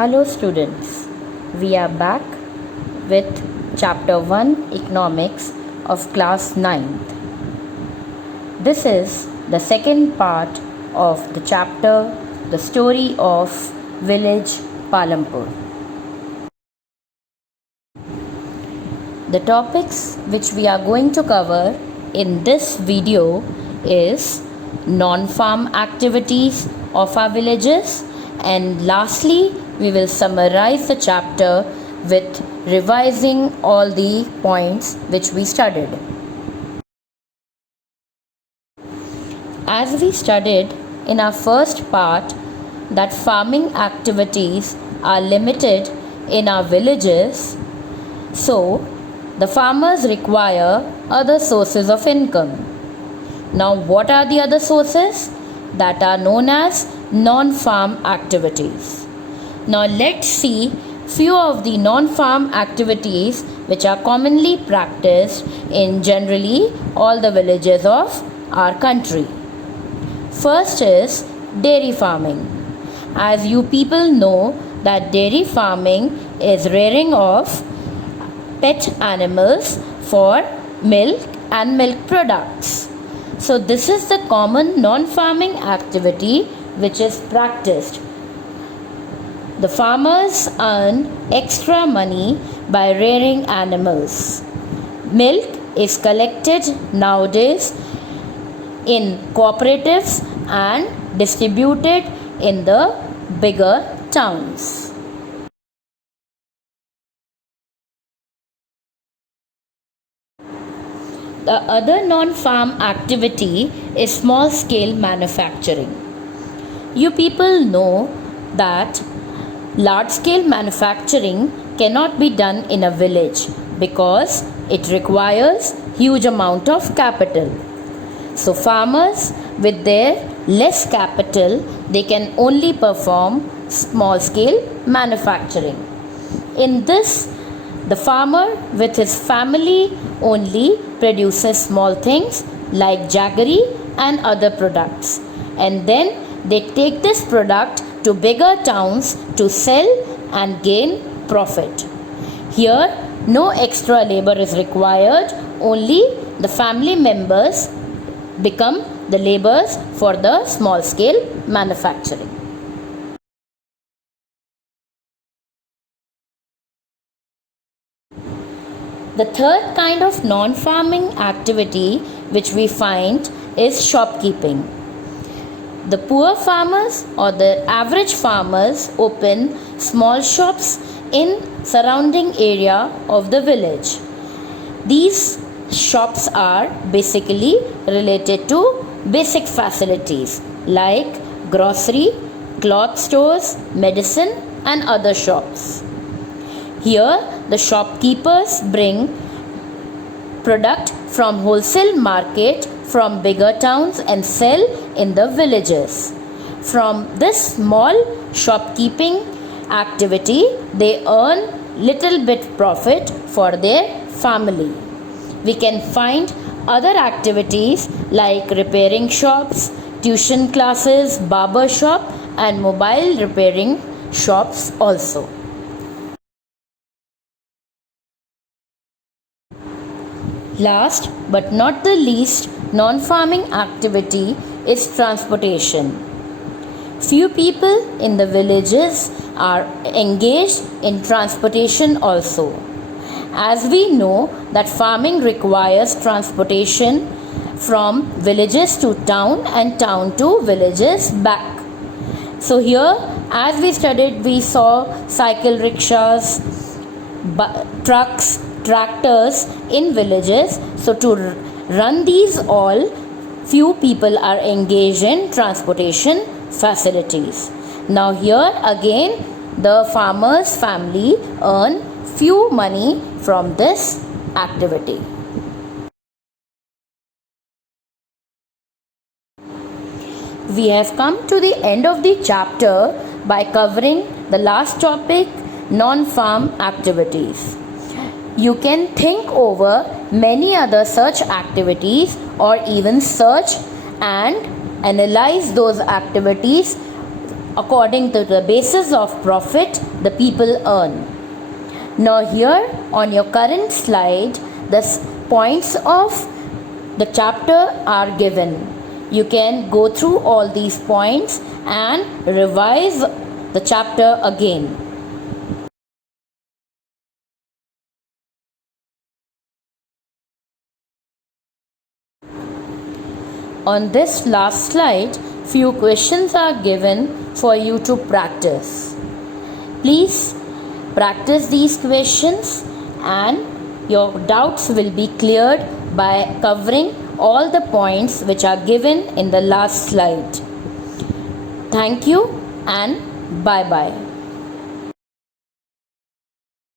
Hello students, we are back with chapter 1 economics of class 9th. This is the second part of the chapter, the story of village Palampur. The topics which we are going to cover in this video is non-farm activities of our villages, and lastly we will summarize the chapter with revising all the points which we studied. As we studied in our first part that farming activities are limited in our villages, so the farmers require other sources of income. Now, what are the other sources? That are known as non-farm activities. Now, let's see few of the non-farm activities which are commonly practiced in generally all the villages of our country. First is dairy farming. As you people know that dairy farming is rearing of pet animals for milk and milk products. So this is the common non-farming activity which is practiced. The farmers earn extra money by rearing animals. Milk is collected nowadays in cooperatives and distributed in the bigger towns. The other non-farm activity is small-scale manufacturing. You people know that large-scale manufacturing cannot be done in a village because it requires huge amount of capital. So farmers with their less capital, they can only perform small-scale manufacturing. In this, the farmer with his family only produces small things like jaggery and other products, and then they take this product to bigger towns to sell and gain profit. Here no extra labor is required, only the family members become the laborers for the small scale manufacturing. The third kind of non-farming activity which we find is shopkeeping. The poor farmers or the average farmers open small shops in surrounding area of the village. These shops are basically related to basic facilities like grocery, cloth stores, medicine and other shops. Here the shopkeepers bring product from wholesale market from bigger towns and sell in the villages. From this small shopkeeping activity, they earn little bit profit for their family. We can find other activities like repairing shops, tuition classes, barber shop and mobile repairing shops also. Last but not the least non-farming activity is transportation. Few people in the villages are engaged in transportation also. As we know that farming requires transportation from villages to town and town to villages back. So here as we studied, we saw cycle rickshaws, trucks, tractors in villages. So to run these all, few people are engaged in transportation facilities. Now here again the farmer's family earn few money from this activity. We have come to the end of the chapter by covering the last topic, non-farm activities. You can think over many other such activities or even search and analyze those activities according to the basis of profit the people earn. Now here on your current slide, the points of the chapter are given. You can go through all these points and revise the chapter again. On this last slide, few questions are given for you to practice. Please practice these questions and your doubts will be cleared by covering all the points which are given in the last slide. Thank you and bye bye.